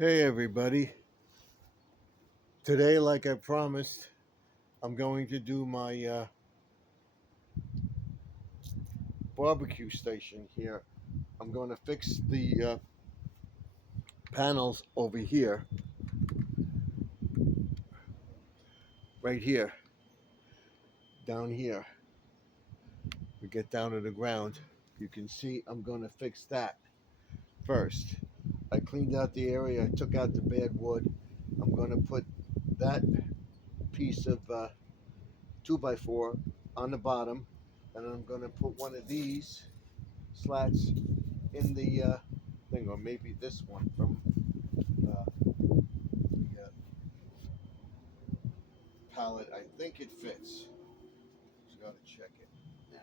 Hey everybody. Today, like I promised, I'm going to do my barbecue station here. I'm going to fix the panels over here, right here, down here. We get down to the ground. You can see I'm going to fix that first. I cleaned out the area, I took out the bad wood. I'm going to put that piece of 2x4 on the bottom, and I'm going to put one of these slats in the thing, or maybe this one from the pallet. I think it fits. Just gotta check it now.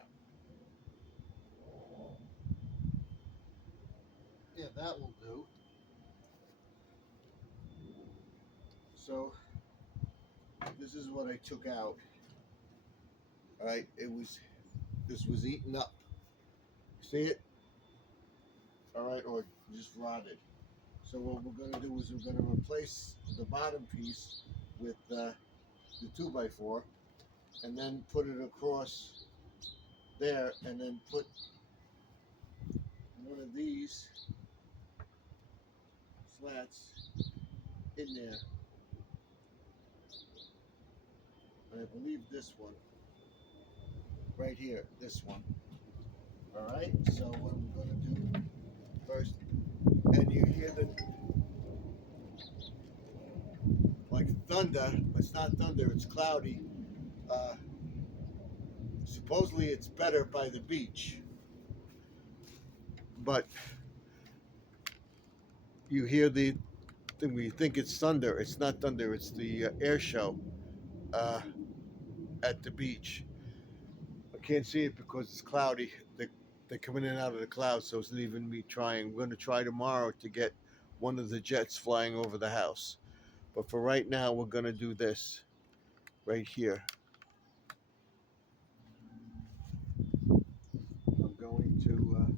Yeah, that will do. So this is what I took out. All right, this was eaten up. See it? All right, or just rotted. So what we're gonna do is we're gonna replace the bottom piece with the 2x4, and then put it across there, and then put one of these slats in there. And I believe this one, right here, this one. All right. So what we're gonna do first, and you hear the like thunder. It's not thunder. It's cloudy. Uh, Supposedly it's better by the beach, but you hear the thing. We think it's thunder. It's not thunder. It's the air show uh, at the beach. I can't see it because it's cloudy. They're coming in and out of the clouds, so it's leaving me trying. We're going to try tomorrow to get one of the jets flying over the house. But for right now, we're going to do this right here. I'm going to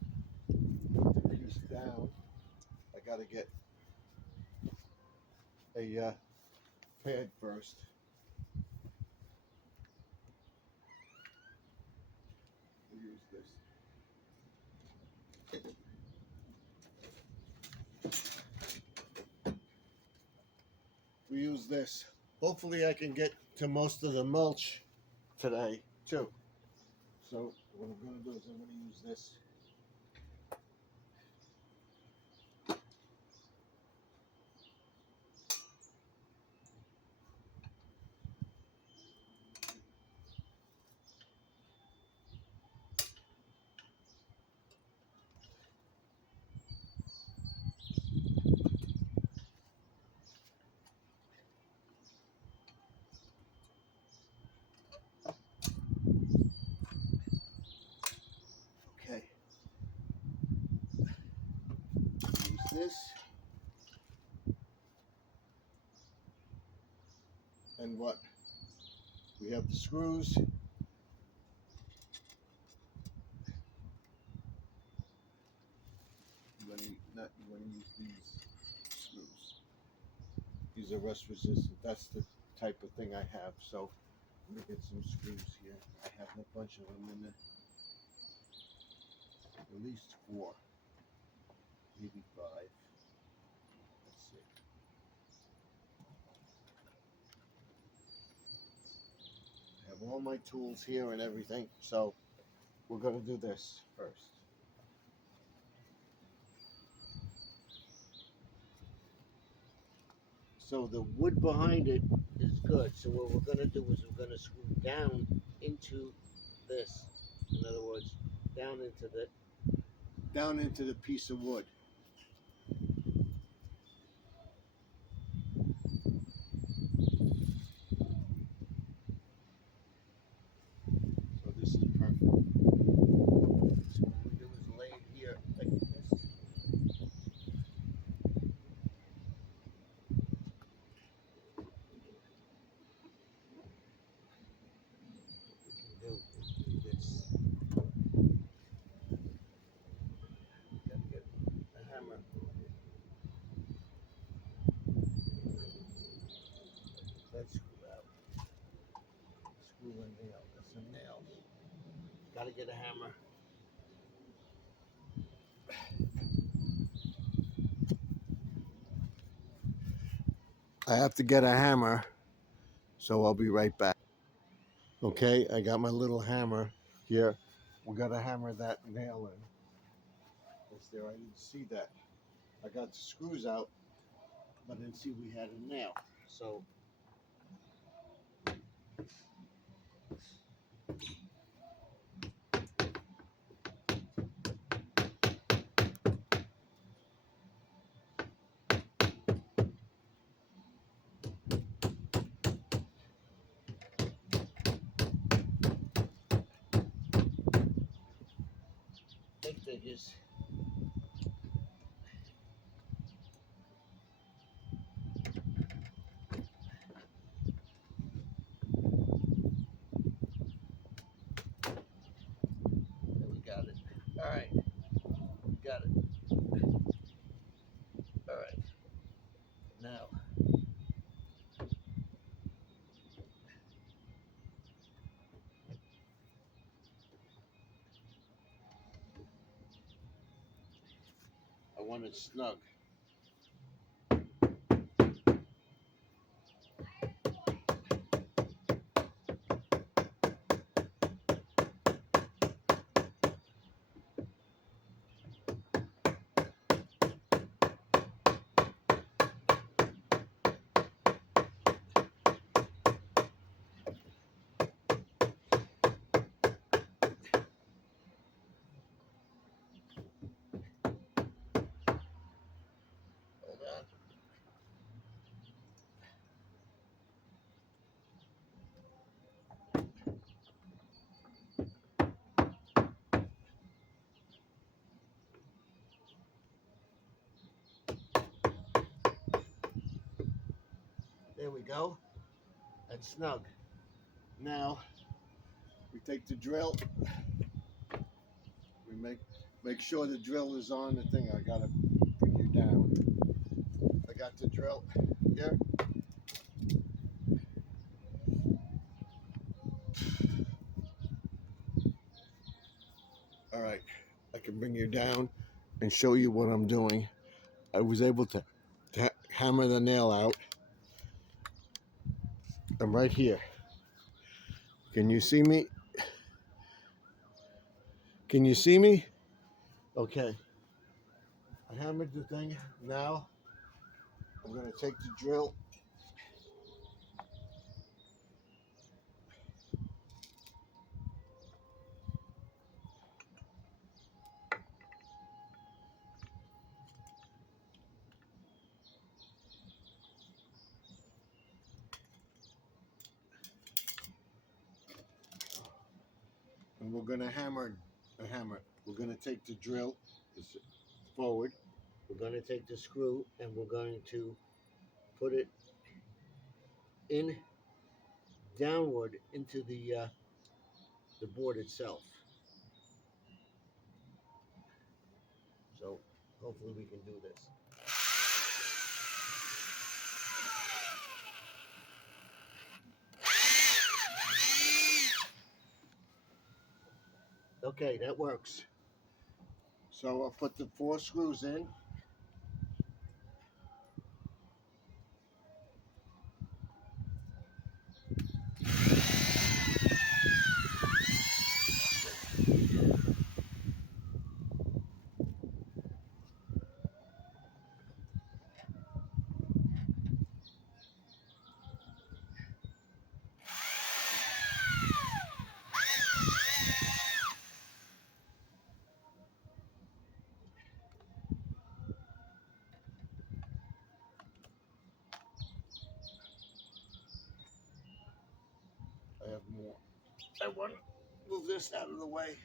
put the piece down. I got to get a pad first. We'll use this. We use this. Hopefully, I can get to most of the mulch today, too. So, what I'm going to do is I'm going to use this. Okay. Use this. And what? We have the screws. You want to use these screws. These are rust resistant. That's the type of thing I have. So let me get some screws here. I have a bunch of them in there. At least 4, maybe 5. Let's see. I have all my tools here and everything. So we're going to do this first. So the wood behind it is good. So what we're going to do is we're going to screw down into this. In other words, down into the piece of wood. So this is perfect. So what we do is lay it here like this. What we can do is do this. Gotta get screw and nail. That's a nail. Gotta get a hammer. I have to get a hammer, so I'll be right back. Okay, I got my little hammer here. We gotta hammer that nail in. That's there. I didn't see that. I got the screws out, but I didn't see we had a nail. So take figures. There we got it. All right, got it. All right, now I want it snug. Hold on. There we go. That's snug. Now we take the drill. We make sure the drill is on the thing. I gotta bring you down. I got the drill here. All right, I can bring you down and show you what I'm doing. I was able to hammer the nail out. I'm right here. Can you see me? Can you see me? Okay. I hammered the thing. Now I'm gonna take the drill. And we're gonna hammer a hammer. We're gonna take the drill forward. We're gonna take the screw and we're going to put it in downward into the board itself. So hopefully we can do this. Okay, that works. So I'll put the 4 screws in. I have more. I want to move this out of the way.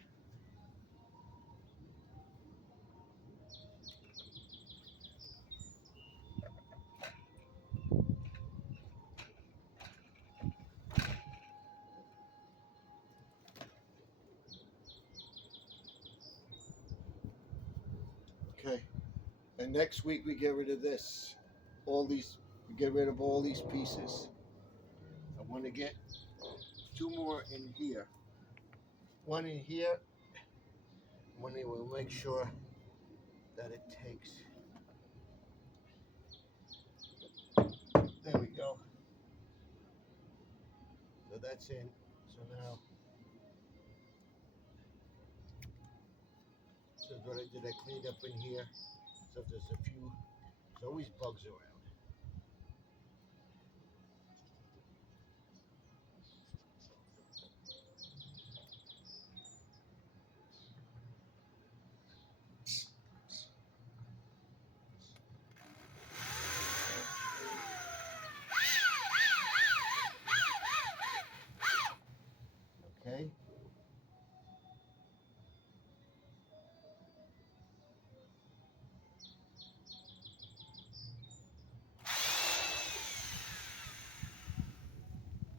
Okay. And next week we get rid of this. We get rid of all these pieces. I want to get two more in here. One in here. One we will make sure that it takes. There we go. So that's in. So now, so what I did, I cleaned up in here. So there's there's always bugs around. Okay.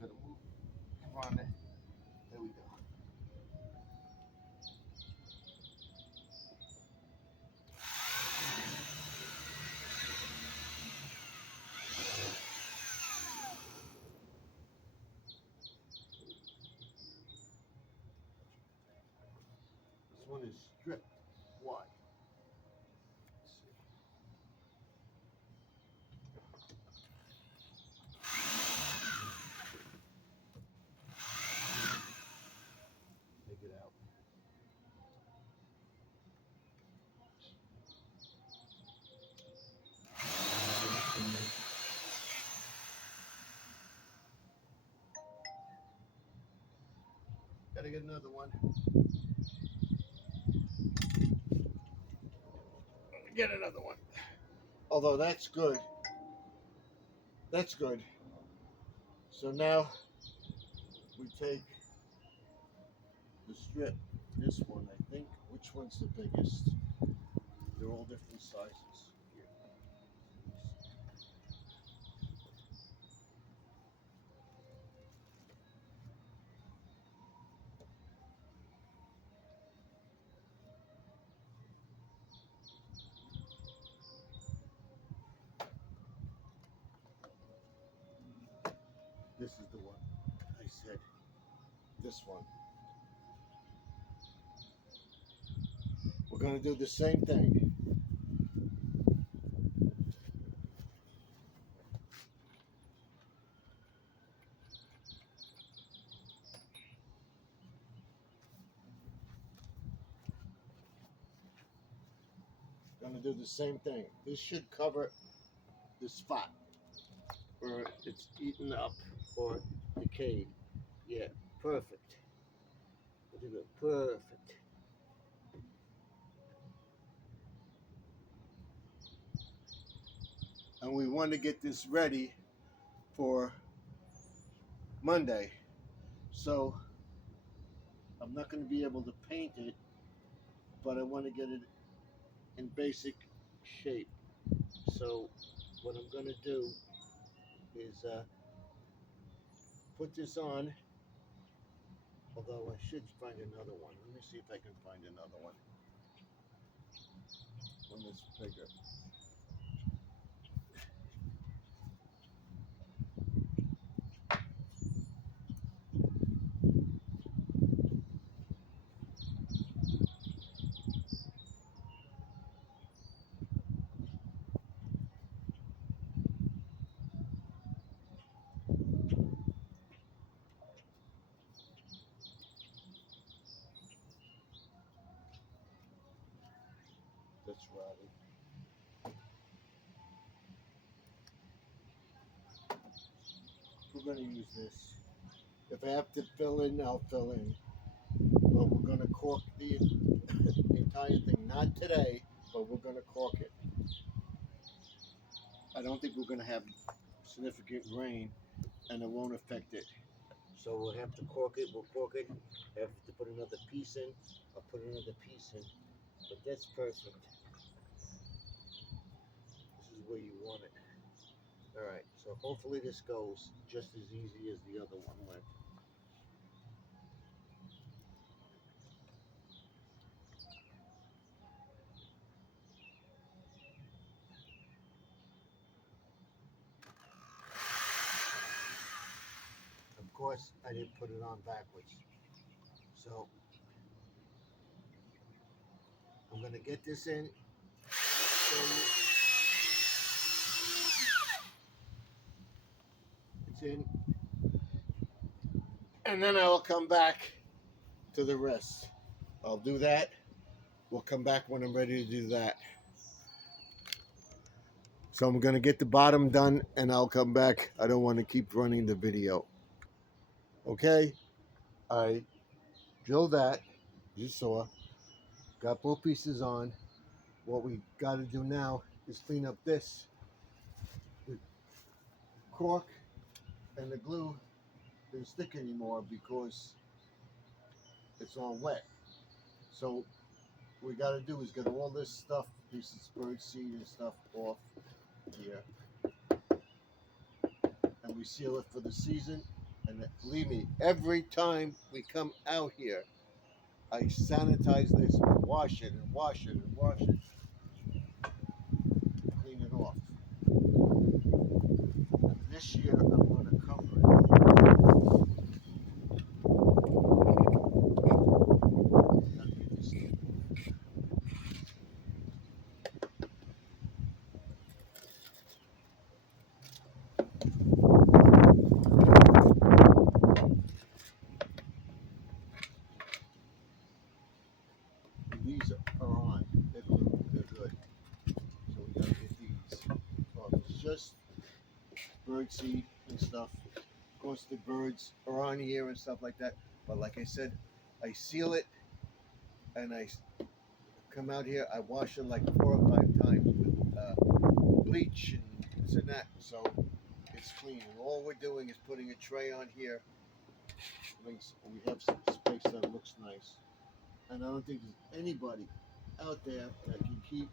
Gotta move. Come on. There we go. This one is stripped. Why? Let's see. Take it out. Gotta get another one. Get another one. Although that's good. That's good. So now we take the strip. This one, I think. Which one's the biggest? They're all different sizes. Here. This is the one I said. This one. We're going to do the same thing. Going to do the same thing. This should cover the spot where it's eaten up or decayed. Yeah, perfect. Look at it, perfect. And we want to get this ready for Monday. So I'm not going to be able to paint it, but I want to get it in basic shape. So what I'm going to do is put this on, although I should find another one. Let me see if I can find another one. One that's bigger. That's rotted. We're going to use this. If I have to fill in, I'll fill in. But we're going to cork the entire thing. Not today, but we're going to cork it. I don't think we're going to have significant rain, and it won't affect it. So we'll have to cork it. We'll cork it. Have to put another piece in. I'll put another piece in. But that's perfect. This is where you want it. All right. So hopefully this goes just as easy as the other one went. Of course, course, I didn't put it on backwards. So I'm gonna get this in. Show you. It's in. And then I will come back to the rest. I'll do that. We'll come back when I'm ready to do that. So I'm gonna get the bottom done and I'll come back. I don't want to keep running the video. Okay? I drilled that. You saw. Got both pieces on. What we got to do now is clean up this. The cork and the glue didn't stick anymore because it's all wet. So what we got to do is get all this stuff, pieces of bird seed and stuff off here. And we seal it for the season. And believe me, every time we come out here, I sanitize this, I wash it and wash it and wash it, clean it off. And this year I'm going to cover it. These are on. They're good. So we gotta get these off. It's just bird seed and stuff. Of course, the birds are on here and stuff like that. But like I said, I seal it and I come out here. I wash it like 4 or 5 times with bleach and this and that. So it's clean. And all we're doing is putting a tray on here. We have some space that looks nice. And I don't think there's anybody out there that can keep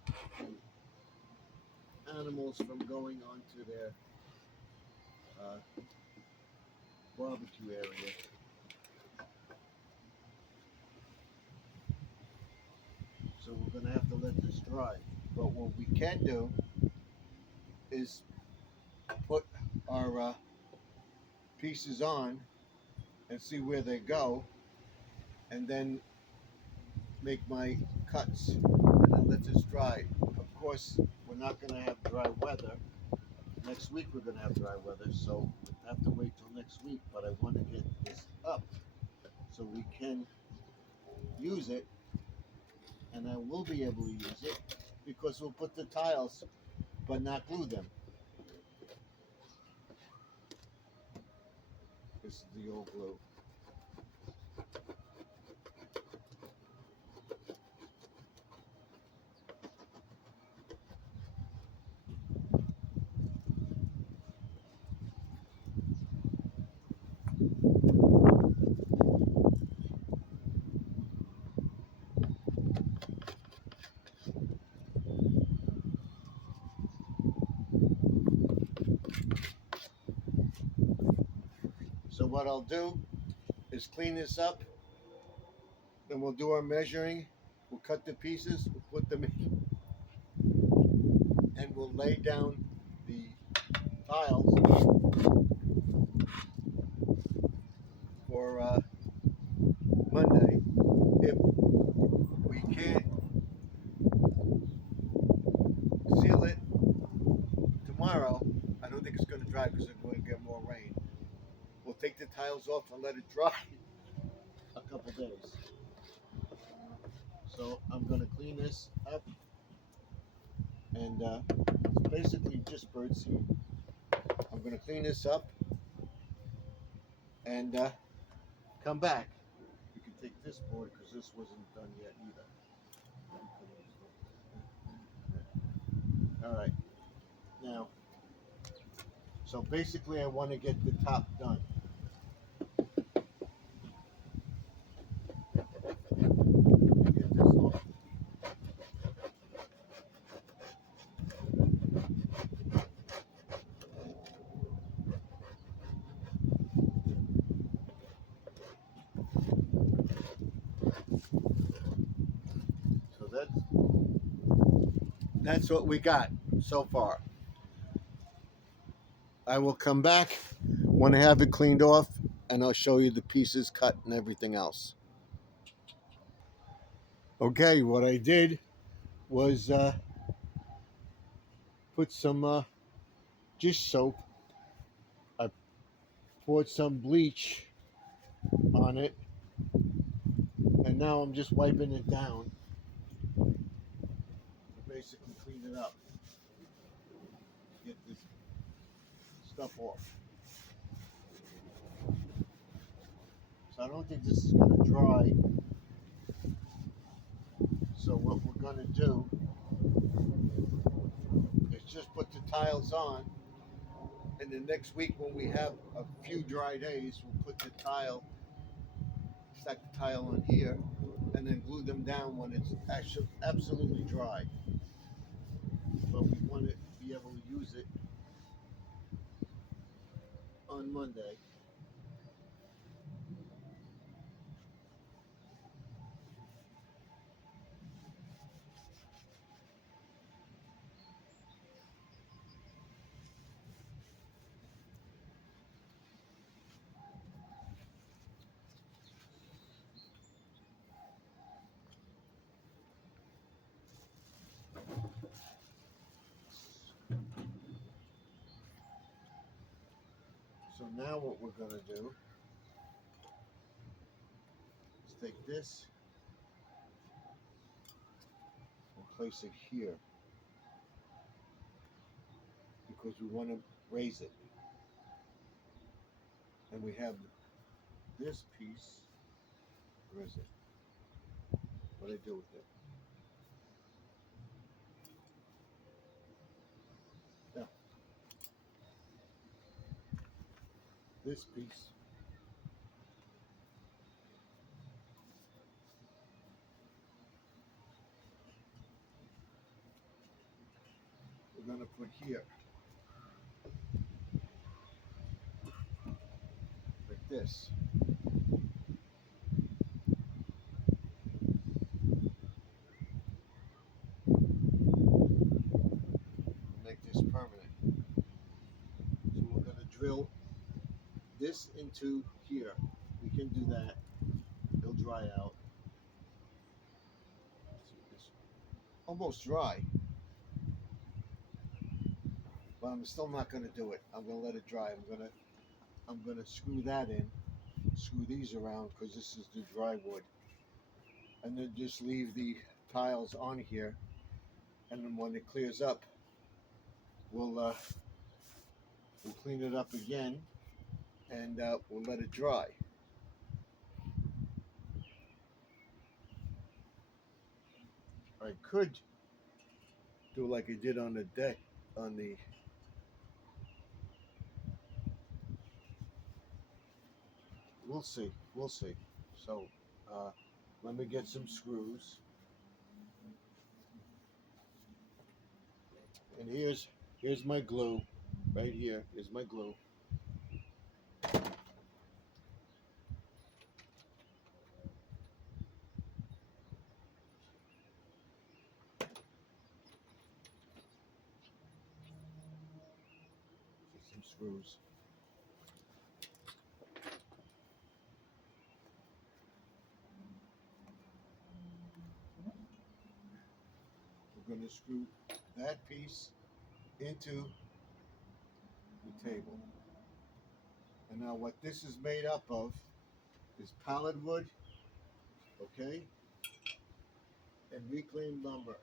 animals from going onto their barbecue area. So we're going to have to let this dry. But what we can do is put our pieces on and see where they go, and then make my cuts, and then let this dry. Of course, we're not going to have dry weather. Next week we're going to have dry weather, so I have to wait till next week, but I want to get this up so we can use it, and I will be able to use it because we'll put the tiles but not glue them. This is the old glue. So what I'll do is clean this up, then we'll do our measuring, we'll cut the pieces, we'll put them in, and we'll lay down the tiles for Monday. If we can't seal it tomorrow, I don't think it's going to dry because it's going to get more rain. We'll take the tiles off and let it dry a couple days. So I'm going to clean this up, and it's basically just birdseed. I'm going to clean this up and come back. You can take this board because this wasn't done yet either. All right. Now, so basically I want to get the top done. Get this off. So that's what we got so far. I will come back when I have it cleaned off and I'll show you the pieces cut and everything else. Okay, what I did was put some dish soap. I poured some bleach on it, and now I'm just wiping it down to basically clean it up, get this stuff off. So I don't think this is going to dry. So what we're going to do is just put the tiles on, and the next week when we have a few dry days, we'll put the tile, stack the tile on here, and then glue them down when it's actually absolutely dry. But we want to be able to use it on Monday. So now what we're going to do is take this and place it here because we want to raise it. And we have this piece. Where is it? What do I do with it? Yeah. This piece. We're going to put here. Like this. Make this permanent. So we're going to drill this into here. We can do that. It'll dry out. It's almost dry. But I'm still not going to do it. I'm going to let it dry. I'm going to screw that in. Screw these around because this is the dry wood. And then just leave the tiles on here. And then when it clears up, we'll clean it up again, and we'll let it dry. I could do like I did on the deck, on the we'll see, we'll see. So let me get some screws, and here's my glue right here. Here's my glue. Just some screws. We're going to screw that piece into the table. And now what this is made up of is pallet wood, okay, and reclaimed lumber.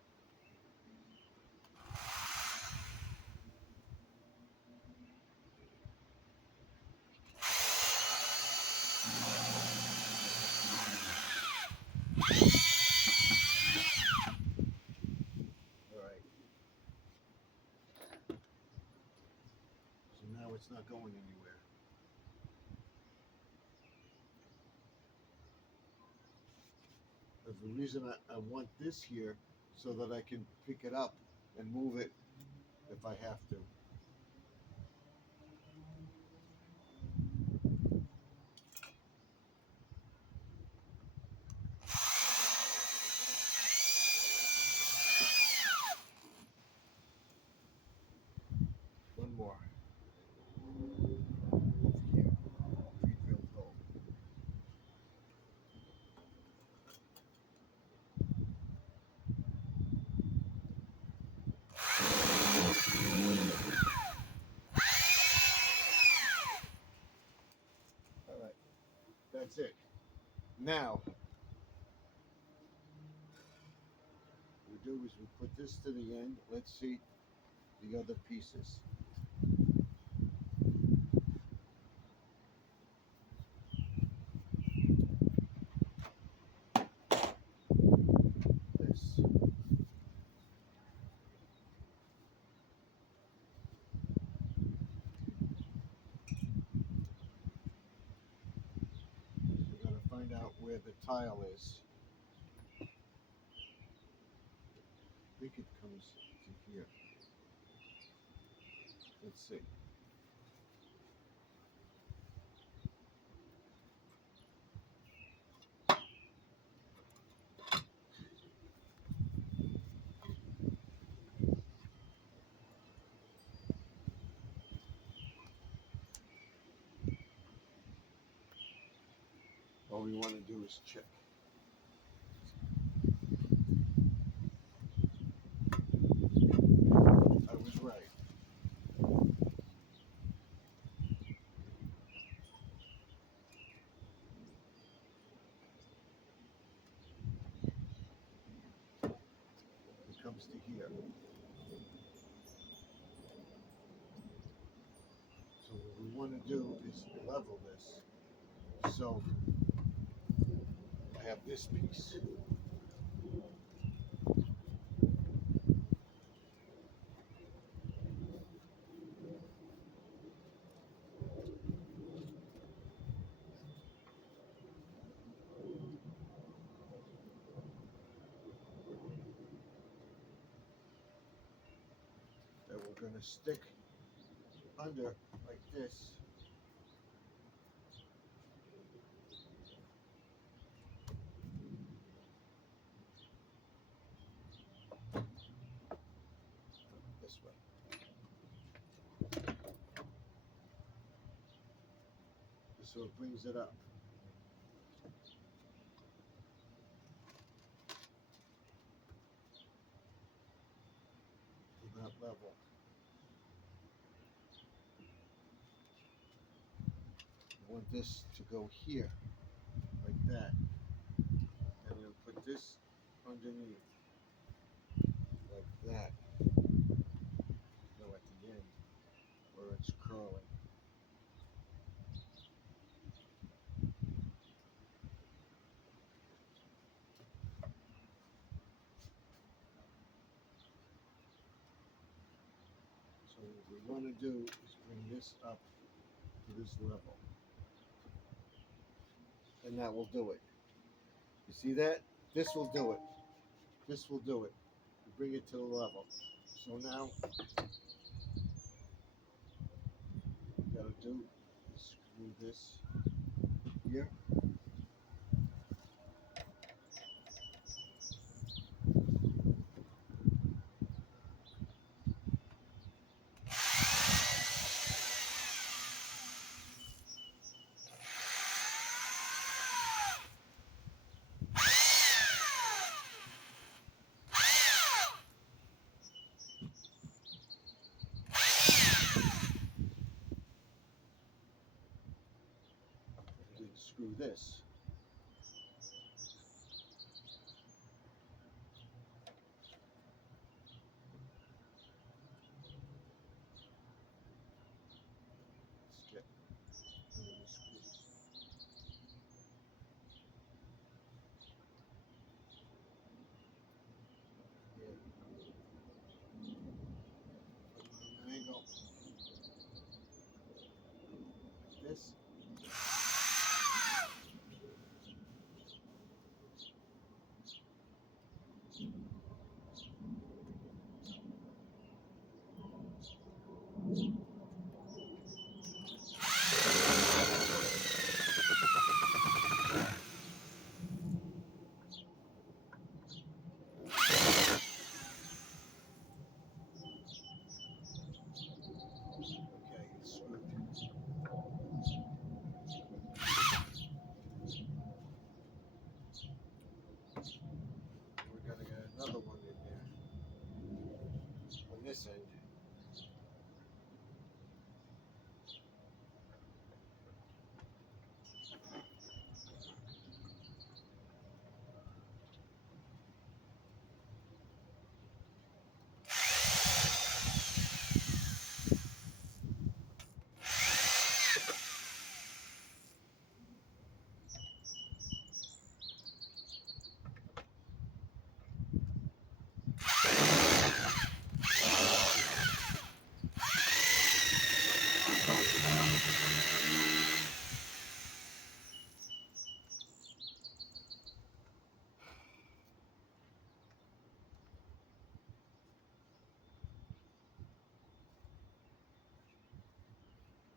All right. So now it's not going anywhere. But the reason I want this here so that I can pick it up and move it if I have to. One more. Over here. Pre-drilled hole. That's it. Now, what we do is we put this to the end. Let's see the other pieces. This. We gotta find out where the tile is. I think it comes to here. Let's see. All we want to do is check. I was right. It comes to here. So what we want to do is level this. So I have this piece. That we're going to stick under like this. This way. So it brings it up. To that level. I want this to go here, like that. And then put this underneath, like that. No, at the end, where it's curling. So what we want to do is bring this up to this level. And that will do it. You see that? This will do it. This will do it. You bring it to the level. So now, what you gotta do is screw this here. And then screw this. Let's get one of the screws. Here. Put it on an angle. Like this.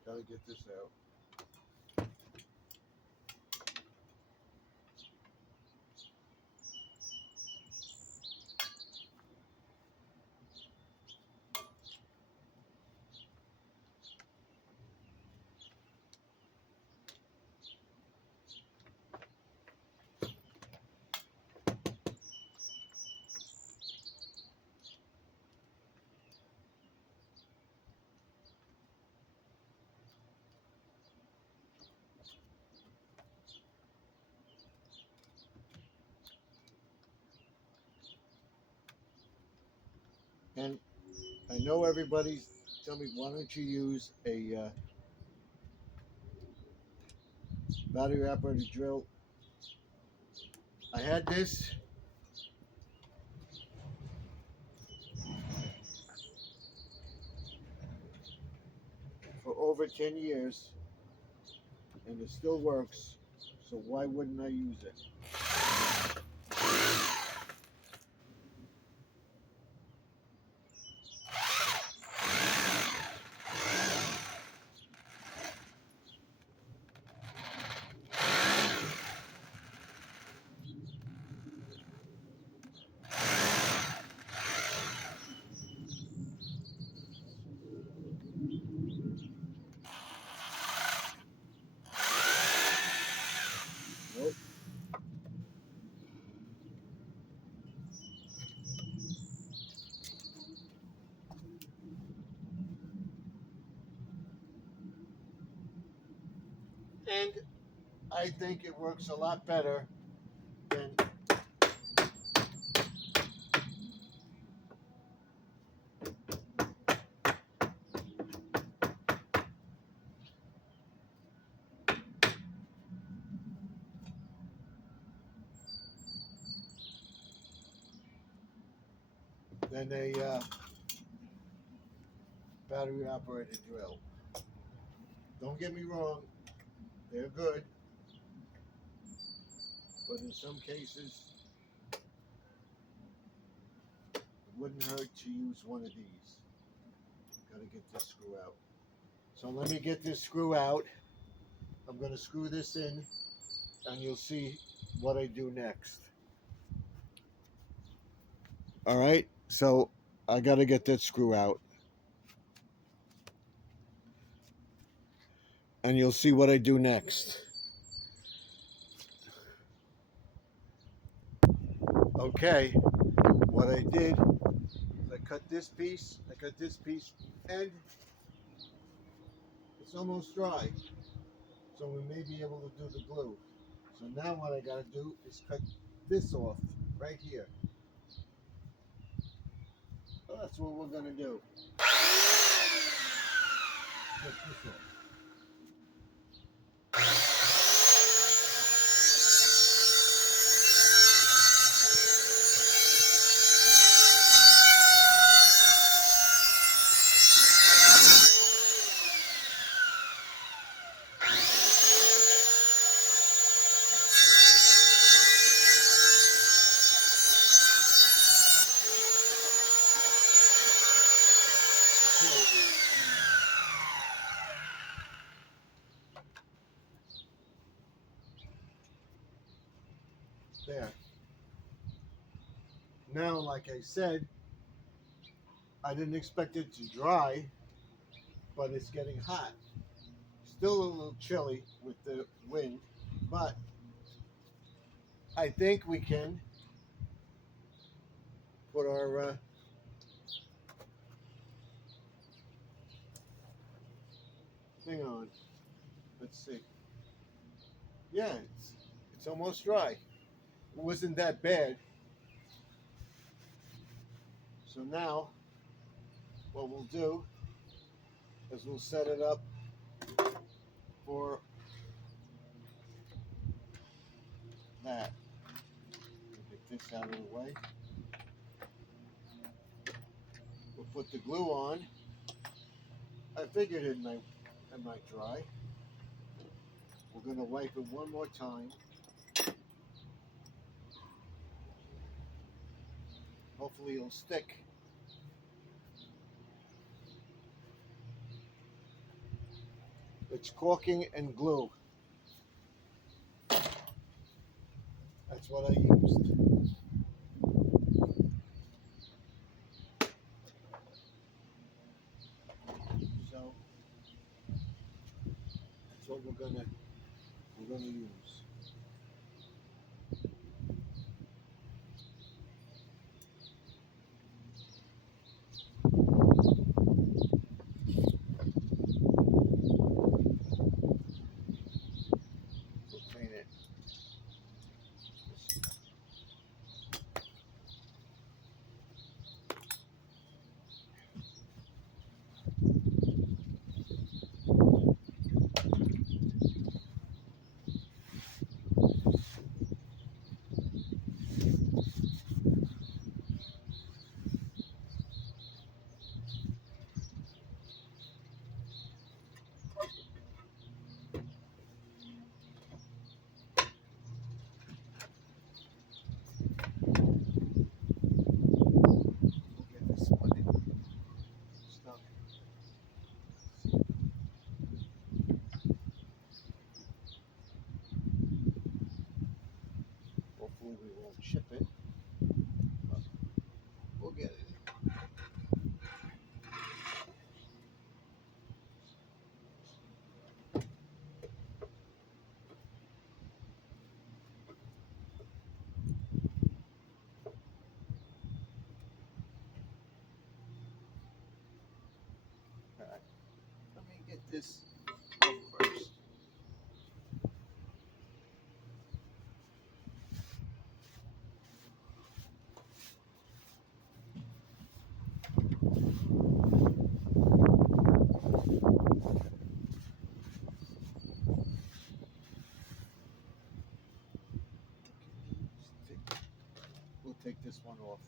Gotta get this out. And I know everybody's tell me, why don't you use a battery operated drill? I had this for over 10 years and it still works. So why wouldn't I use it? Nope. And I think it works a lot better than a battery operated drill. Don't get me wrong, they're good, but in some cases it wouldn't hurt to use one of these. Gotta get this screw out. So let me get this screw out. I'm gonna screw this in and you'll see what I do next. All right, so I gotta get that screw out and you'll see what I do next. Okay, what I did is I cut this piece, and it's almost dry. So we may be able to do the glue. So now what I gotta do is cut this off right here. So that's what we're gonna do. Cut this off. There. Now, like I said, I didn't expect it to dry, but it's getting hot. Still a little chilly with the wind, but I think we can put our thing on. Let's see. Yeah, it's almost dry. It wasn't that bad. So now, what we'll do is we'll set it up for that. Get this out of the way. We'll put the glue on. I figured it might dry. We're going to wipe it one more time. Hopefully it'll stick. It's caulking and glue. That's what I used. So that's what we're gonna use. We'll clean it. We'll get this one stuck. Hopefully we won't chip it. But we'll get it. All right. Let me get this off first. We'll take this one off.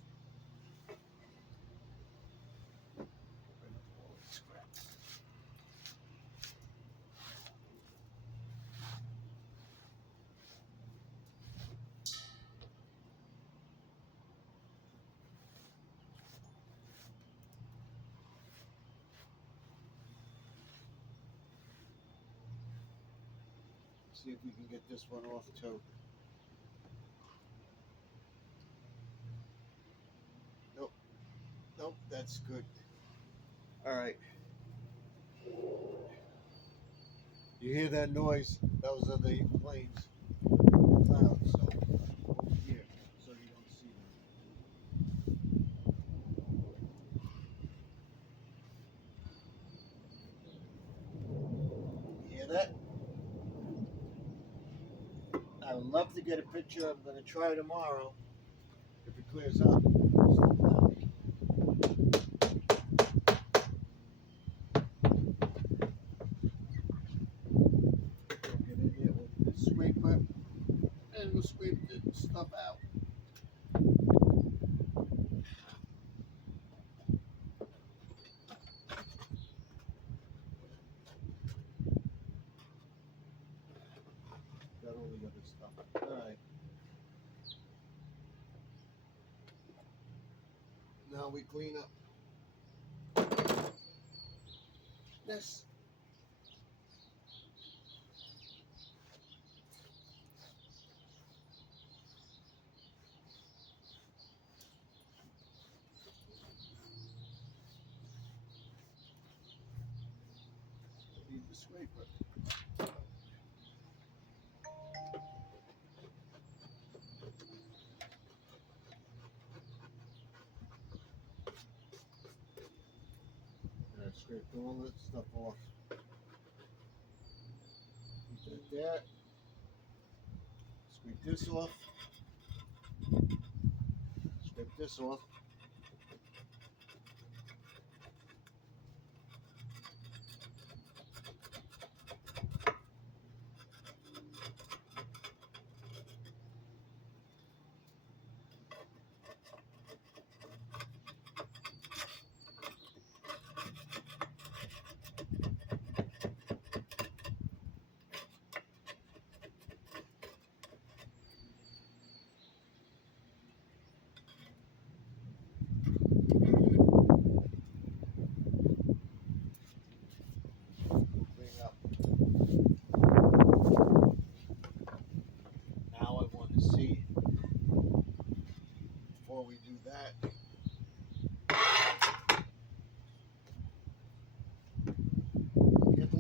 All the scraps. See if we can get this one off too. Nope. Nope, that's good. All right. You hear that noise? Those are the planes, the clouds. So over here, so you don't see them. You hear that? I would love to get a picture. I'm going to try tomorrow if it clears up. It's still cloudy. We'll get in here with the scraper and we'll scrape the stuff out. Got all the other stuff. All right. Now we clean up this. Need the scraper. And I scraped all that stuff off. Put that there. Scrape this off. Scrape this off.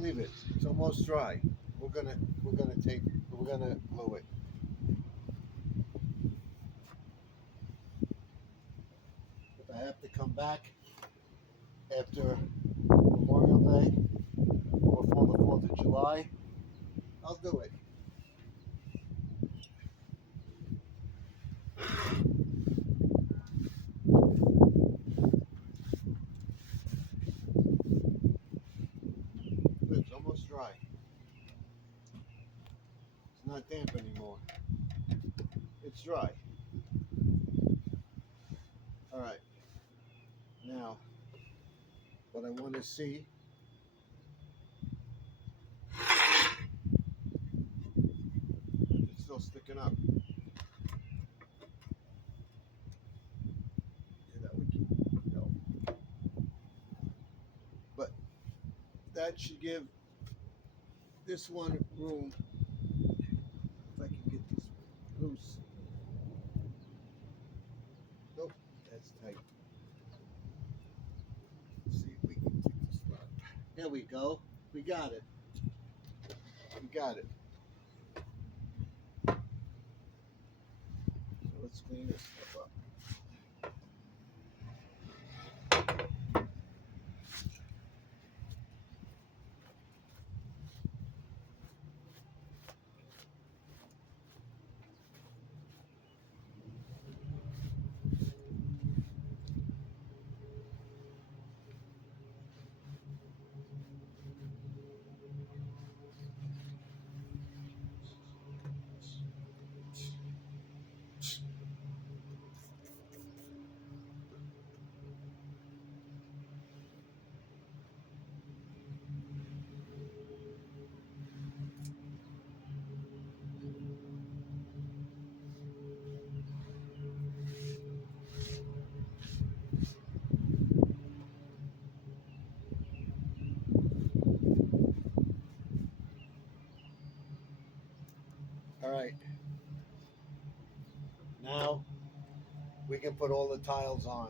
Leave it. It's almost dry. We're gonna glue it. If I have to come back after Memorial Day or before the 4th of July, I'll do it. It's almost dry. It's not damp anymore. It's dry. All right. Now, what I want to see, it's still sticking up. Yeah, that would go. But that should give this one room. If I can get this loose. Nope, that's tight. Let's see if we can take this up. There we go. We got it. We got it. So let's clean this stuff up. All right. Now we can put all the tiles on.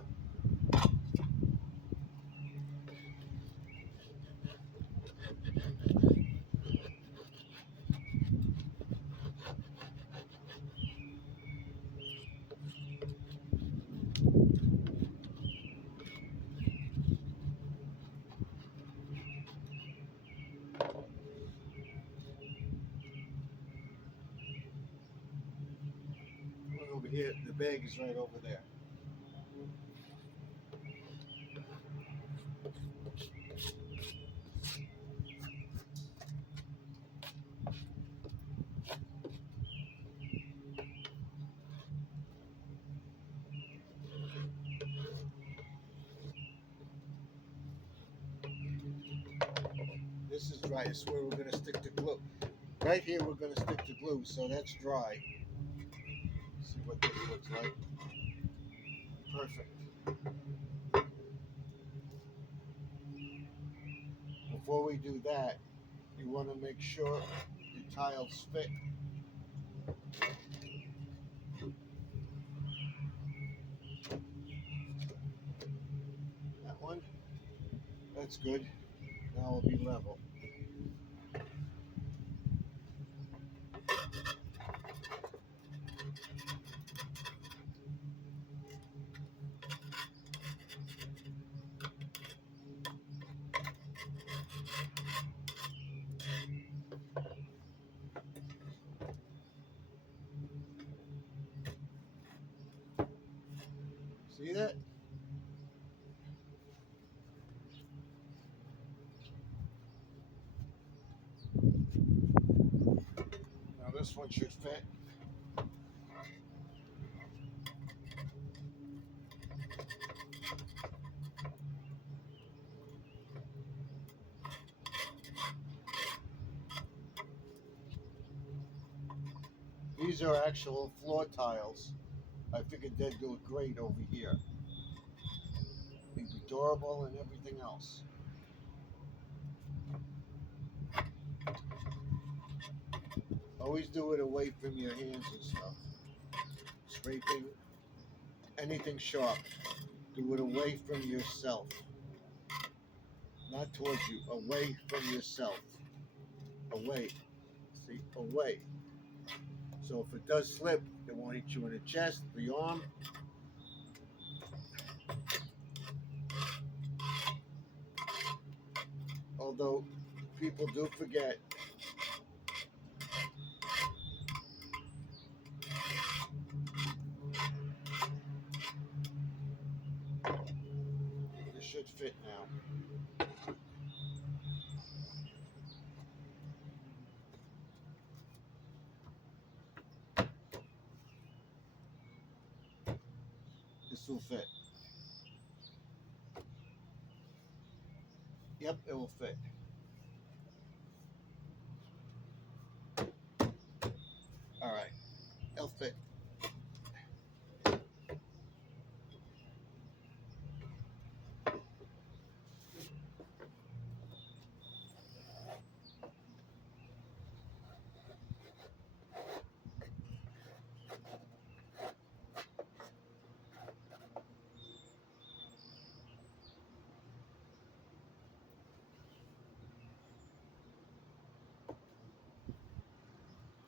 One over here, the bag is right over there. This is dry. This is where we're going to stick the glue. Right here, we're going to stick the glue, so that's dry. See what this looks like. Perfect. Before we do that, you want to make sure your tiles fit. That one, that's good. Now it'll be level. See that? Now this one should fit. These are actual floor tiles. I figured they'd do great over here. Be durable and everything else. Always do it away from your hands and stuff. Scraping, anything sharp, do it away from yourself. not towards you, away from yourself. Away. See, away. So if it does slip, it won't hit you in the chest, the arm. Although people do forget, this should fit now. This will fit. Yep, it will fit. All right, it'll fit.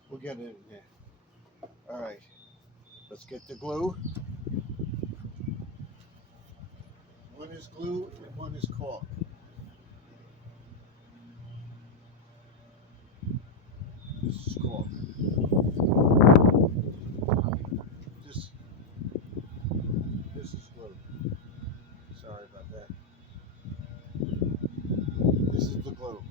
We'll get it in there. All right, let's get the glue. One is glue and one is caulk. This is caulk. This is glue. Sorry about that. This is the glue.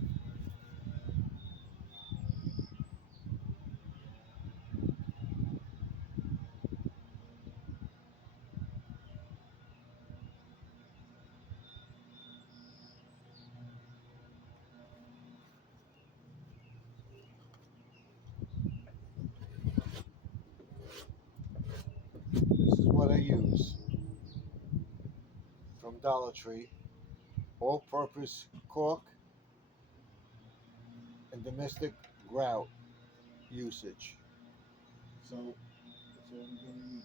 This is what I use from Dollar Tree. All-purpose caulk and domestic grout usage. So that's what I'm going to use.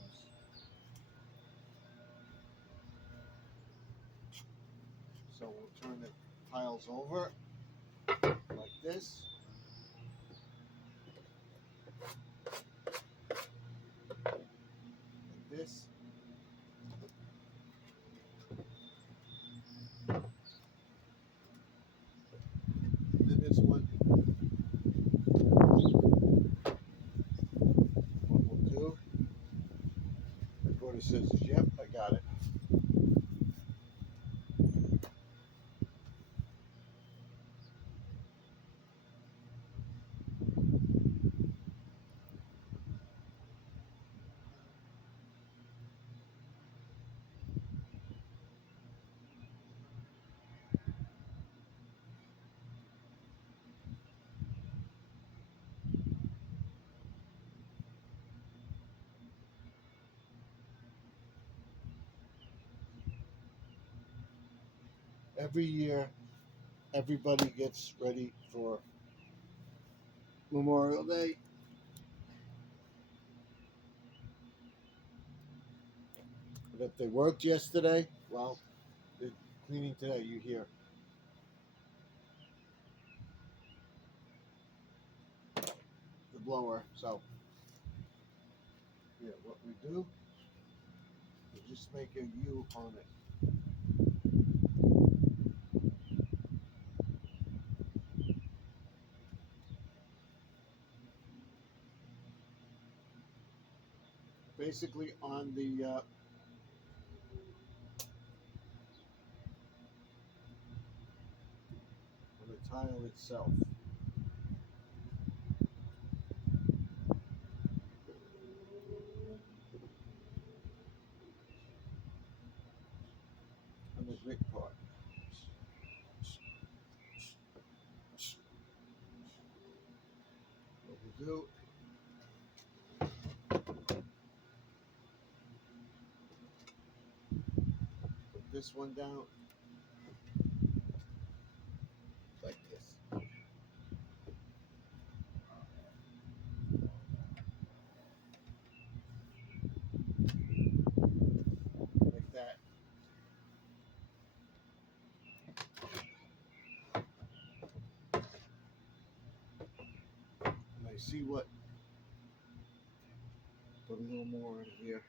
So we'll turn the tiles over like this. Like this. Then this one, what we'll do, go to scissors. Yep, I got it. Every year, everybody gets ready for Memorial Day. But if they worked yesterday, well, they're cleaning today. You hear the blower. So, yeah, what we do is just make a U on it. Basically on the tile itself. On the brick part. What we do, put this one down like this. Like that. see what, put a little more in here.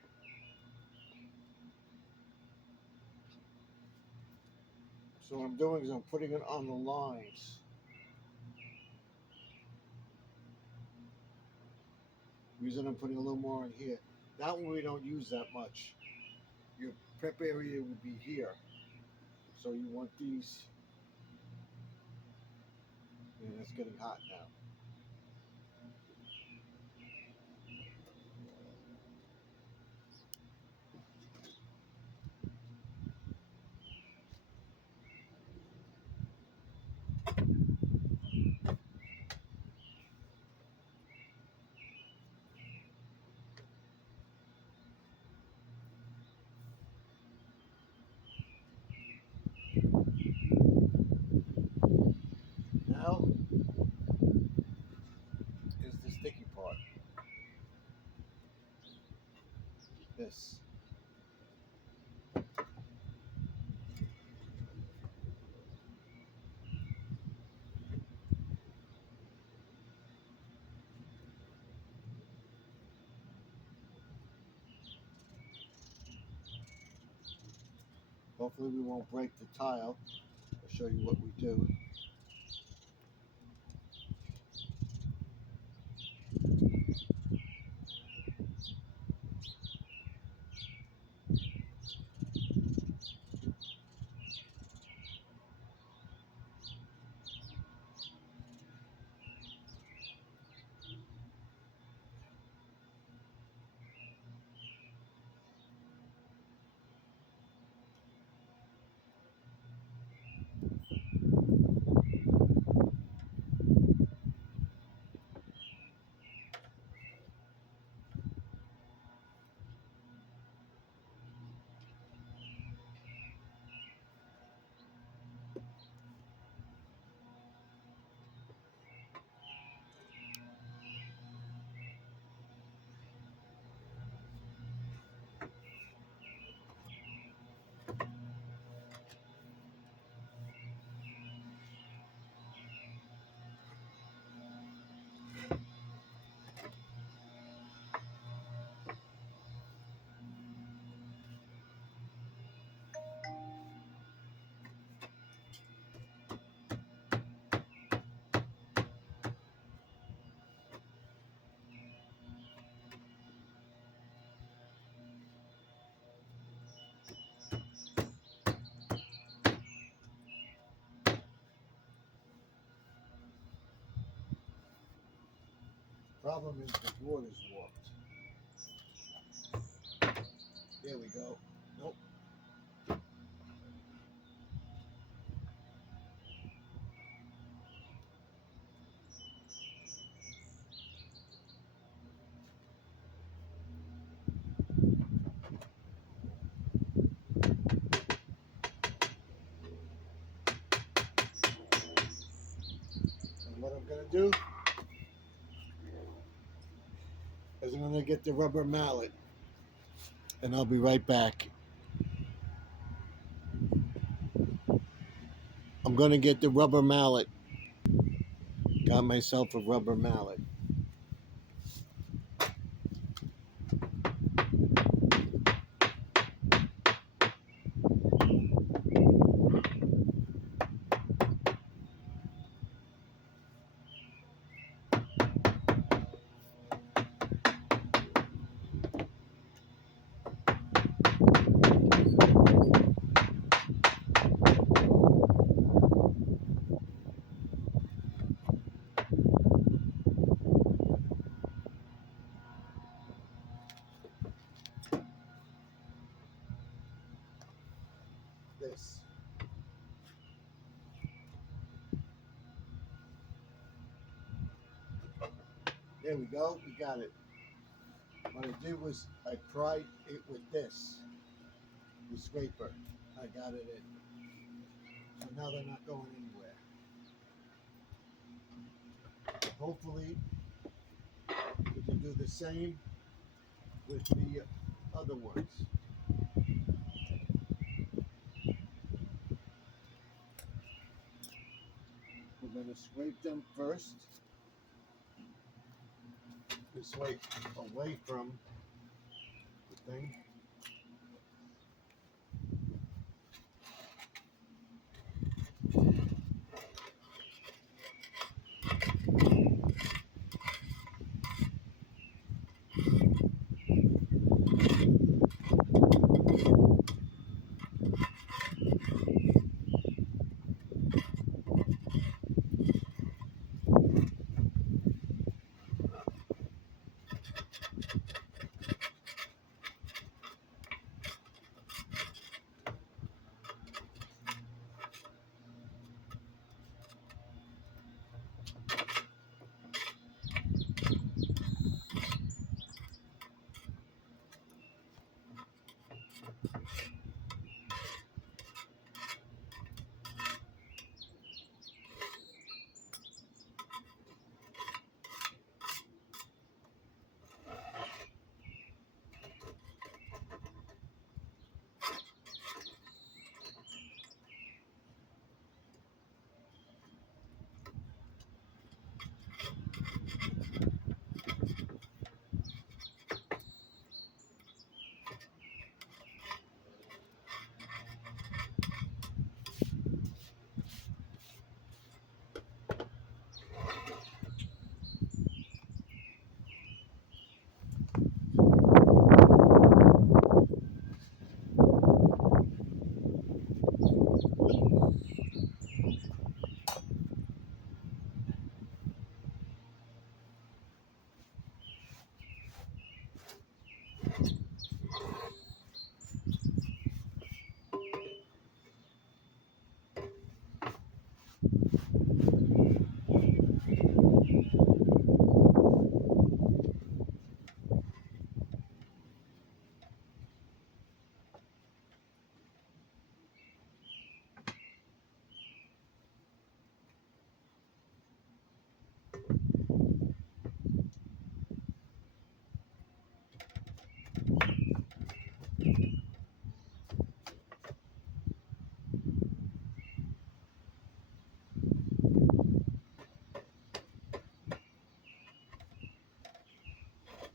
So what I'm doing is I'm putting it on the lines. Reason I'm putting a little more in here. That one we don't use that much. Your prep area would be here. So you want these, and it's getting hot now. Now is the sticky part. This. Hopefully we won't break the tile. I'll show you what we do. Problem is the board is warped. There we go. Nope. And what I'm gonna do is I'm gonna get the rubber mallet, and I'll be right back. I'm gonna get the rubber mallet. Got myself a rubber mallet. This. There we go. We got it. What I did was I pried it with this, the scraper. I got it in. So now they're not going anywhere. Hopefully, we can do the same with the other ones. We're going to scrape them first. this way away from the thing.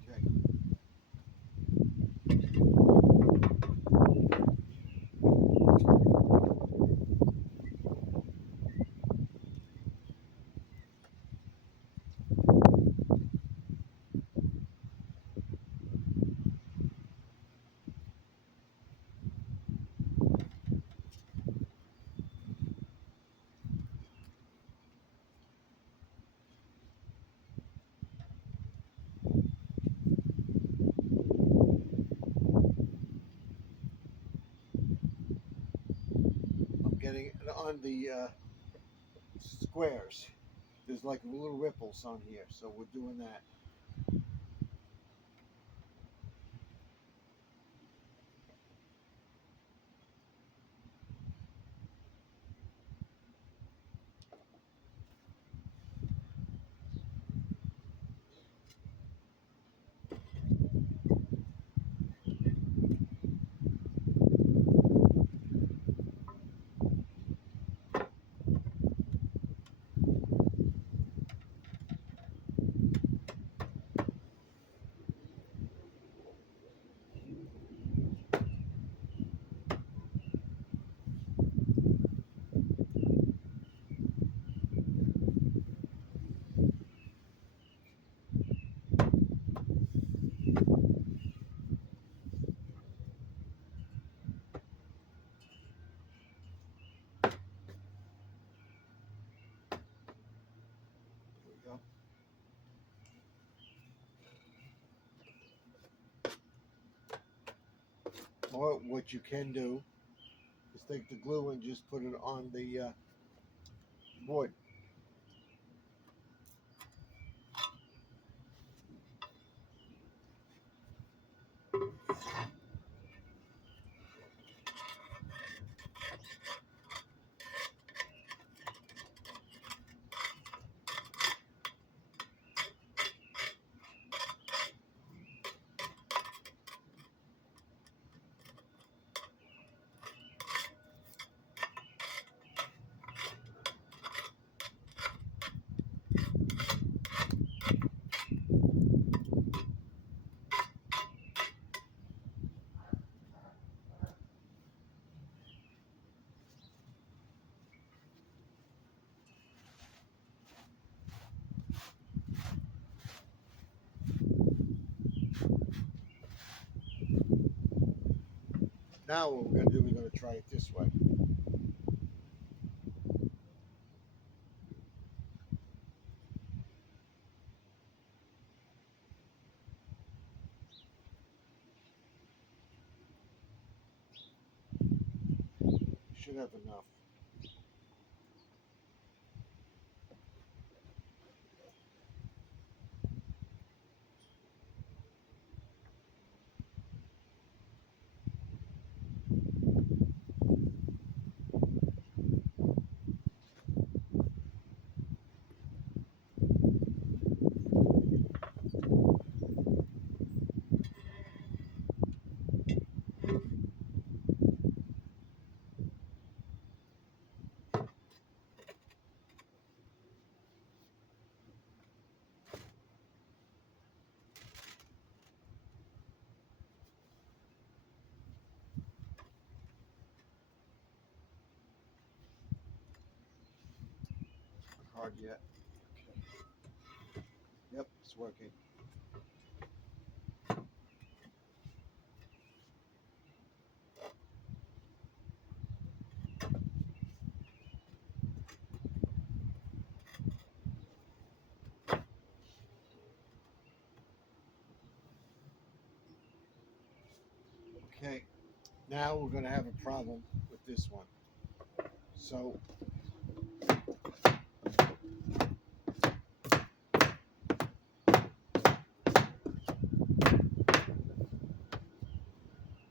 Okay. I'm getting it on the squares. There's like little ripples on here, so we're doing that. There we go. Or what you can do is take the glue and just put it on the board. Now what we're gonna do, we're gonna try it this way. Should have enough. Hard yet. Yep, it's working. Okay, now we're gonna have a problem with this one. So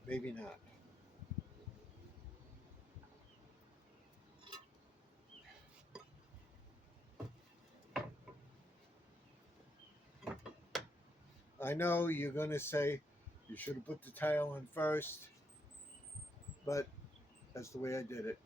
maybe not. I know you're gonna say you should have put the tile on first, but that's the way I did it.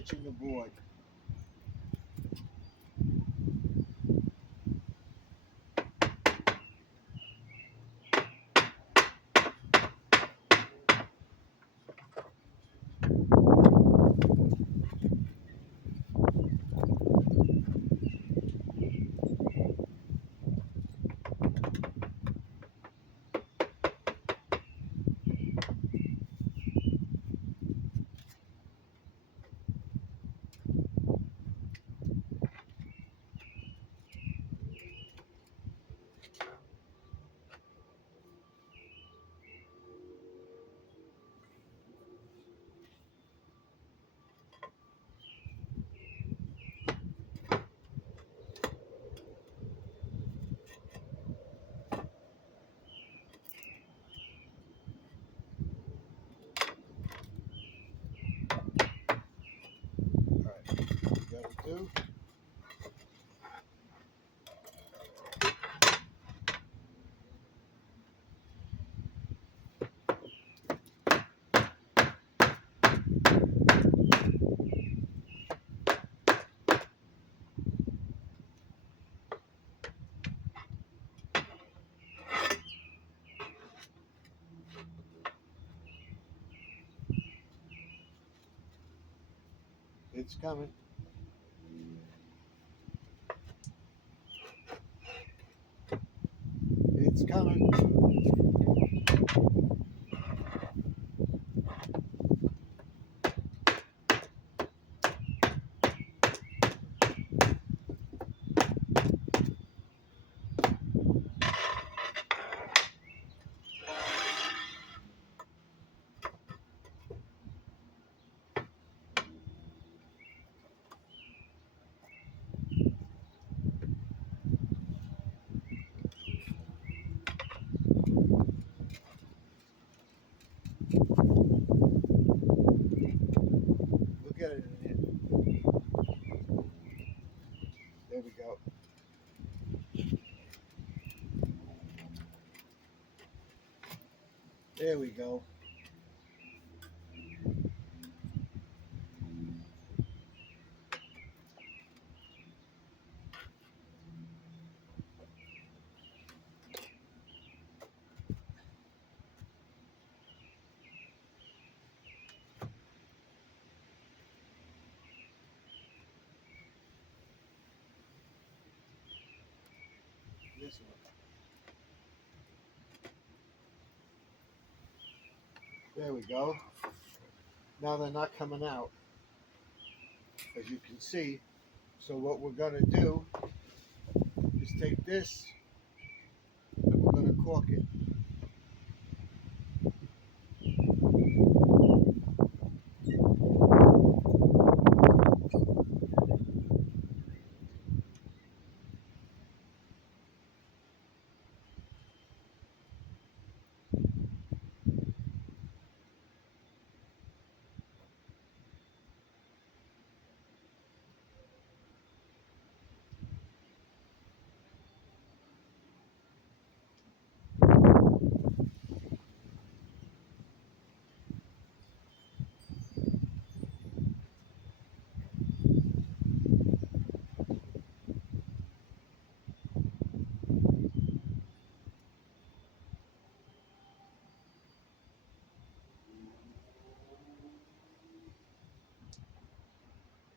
touching the board. All right, we got to do. It's coming. It's coming. Look at it in here. There we go. There we go. This one. There we go. Now they're not coming out, as you can see. So what we're going to do is take this and we're going to cork it.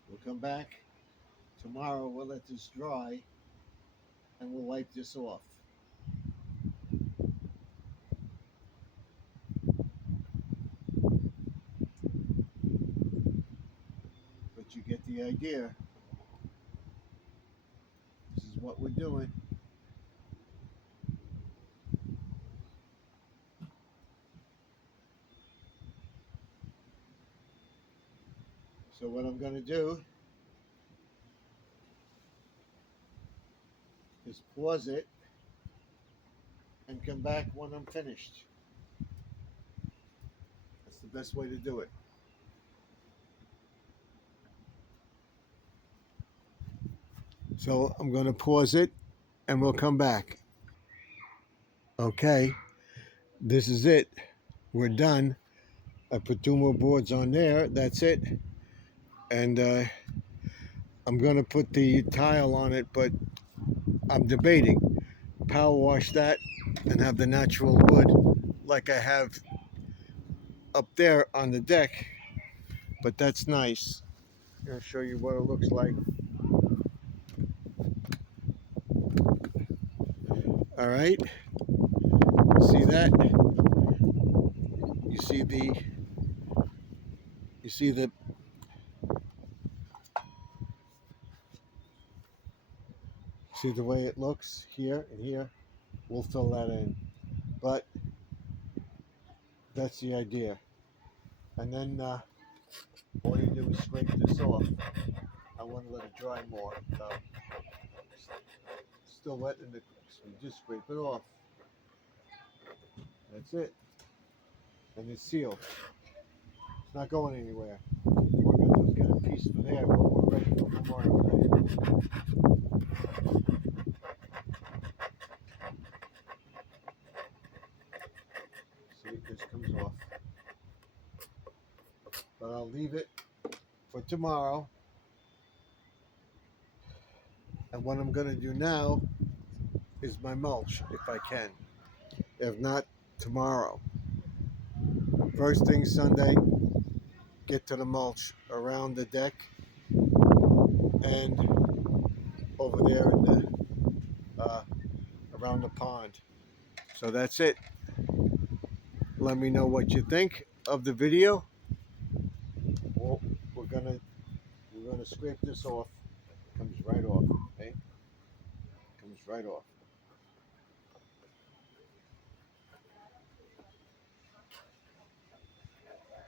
We'll come back tomorrow. We'll let this dry and we'll wipe this off. But you get the idea. This is what we're doing. So what I'm going to do is pause it and come back when I'm finished. That's the best way to do it. So I'm going to pause it and we'll come back. Okay, this is it. We're done. I put 2 more boards on there. That's it. and I'm gonna put the tile on it, but I'm debating power wash that and have the natural wood like I have up there on the deck. But that's nice. I'm gonna show you what it looks like. All right, see that? You see the you see the see the way it looks here and here. We'll fill that in, but that's the idea. And then all you do is scrape this off. I want to let it dry more. So still wet in the so you just scrape it off. That's it. And it's sealed. It's not going anywhere. All we're gonna do is get a piece for there, but we're ready for Memorial Day. See, this comes off. But I'll leave it for tomorrow. And what I'm gonna do now is my mulch, if I can. If not, tomorrow. First thing Sunday, get to the mulch around the deck and over there in the around the pond. So that's it. Let me know what you think of the video. Well, we're gonna scrape this off. Comes right off. Okay, comes right off.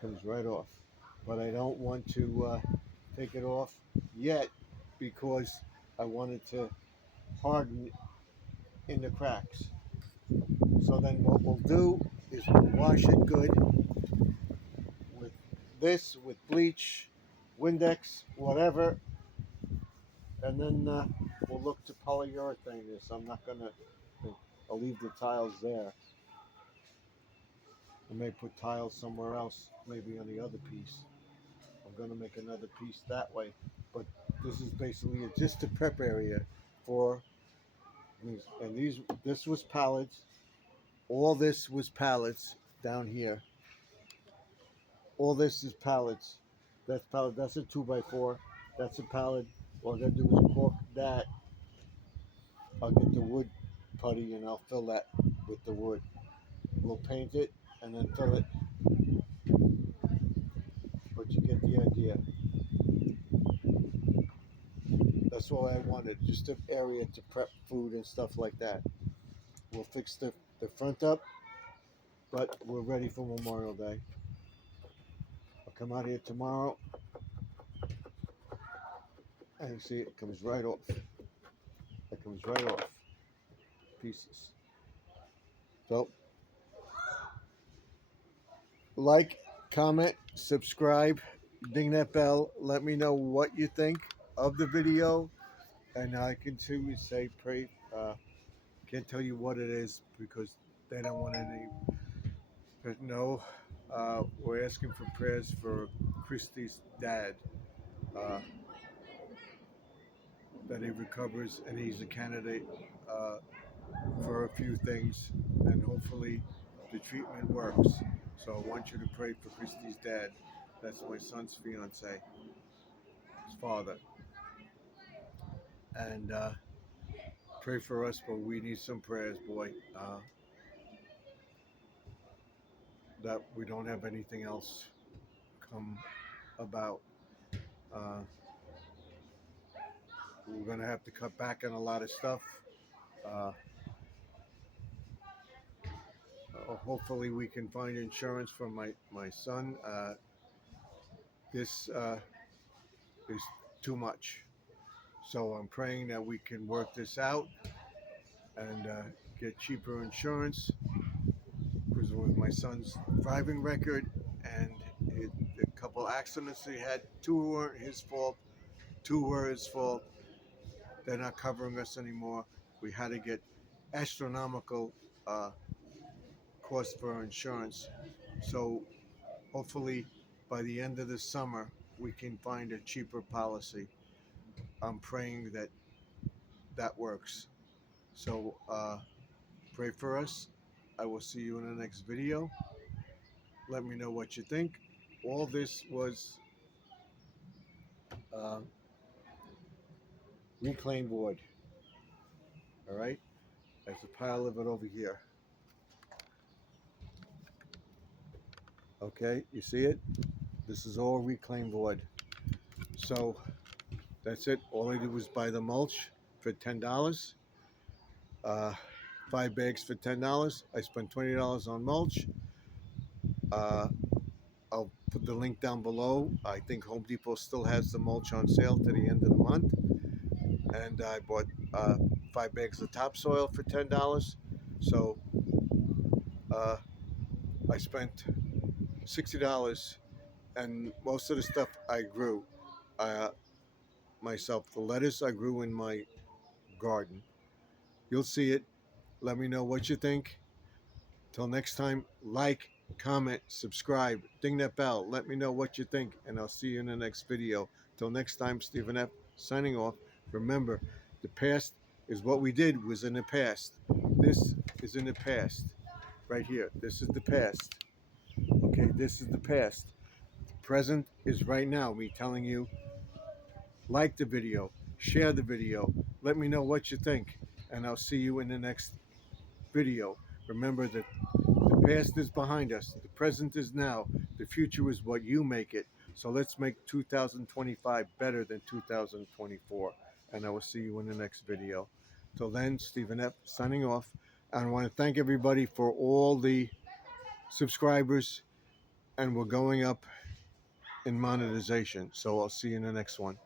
Comes right off. But I don't want to take it off yet because I want it to harden in the cracks. So then what we'll do is we'll wash it good with this, with bleach, Windex, whatever, and then we'll look to polyurethane this. I'm not gonna, I'll leave the tiles there. I may put tiles somewhere else, maybe on the other piece. I'm gonna make another piece that way, but this is basically just a prep area for these. And this was pallets. All this was pallets down here. All this is pallets. That's pallet. That's a 2x4. That's a pallet. All I gotta do is cork that. I'll get the wood putty and I'll fill that with the wood. We'll paint it and then fill it. But you get the idea. That's all I wanted. Just an area to prep food and stuff like that. We'll fix the front up, but we're ready for Memorial Day. I'll come out here tomorrow and see it comes right off. It comes right off. Pieces. So like, comment, subscribe, ding that bell. Let me know what you think of the video, and I continue to say pray. Can't tell you what it is because they don't want any. But no, we're asking for prayers for Christy's dad, uh, that he recovers and he's a candidate for a few things, and hopefully the treatment works. So I want you to pray for Christy's dad. That's my son's fiance, his father, and pray for us. But we need some prayers, boy. That we don't have anything else come about. Uh, we're gonna have to cut back on a lot of stuff. Uh, hopefully, we can find insurance for my son. This is too much. So I'm praying that we can work this out and get cheaper insurance, because with my son's driving record and a couple accidents he had, two weren't his fault, two were his fault. They're not covering us anymore. We had to get astronomical cost for our insurance. So hopefully by the end of the summer we can find a cheaper policy. I'm praying that that works. So pray for us. I will see you in the next video. Let me know what you think. All this was uh, reclaimed wood. All right, there's a pile of it over here. Okay, you see it? This is all reclaimed wood. So that's it. All I did was buy the mulch for $10. 5 bags for $10. I spent $20 on mulch. Uh, I'll put the link down below. I think Home Depot still has the mulch on sale to the end of the month. And I bought 5 bags of topsoil for $10. So uh, I spent $60, and most of the stuff I grew uh, myself. The lettuce I grew in my garden. You'll see it. Let me know what you think. Till next time, like, comment, subscribe, ding that bell. Let me know what you think, and I'll see you in the next video. Till next time, Stephen F. signing off. Remember, the past is what we did was in the past. This is in the past. Right here. This is the past. Okay, this is the past. The present is right now. Me telling you, like the video, share the video. Let me know what you think, and I'll see you in the next video. Remember that the past is behind us. The present is now. The future is what you make it. So let's make 2025 better than 2024. And I will see you in the next video. Till then, Stephen F. signing off. And I want to thank everybody for all the subscribers. And we're going up in monetization. So I'll see you in the next one.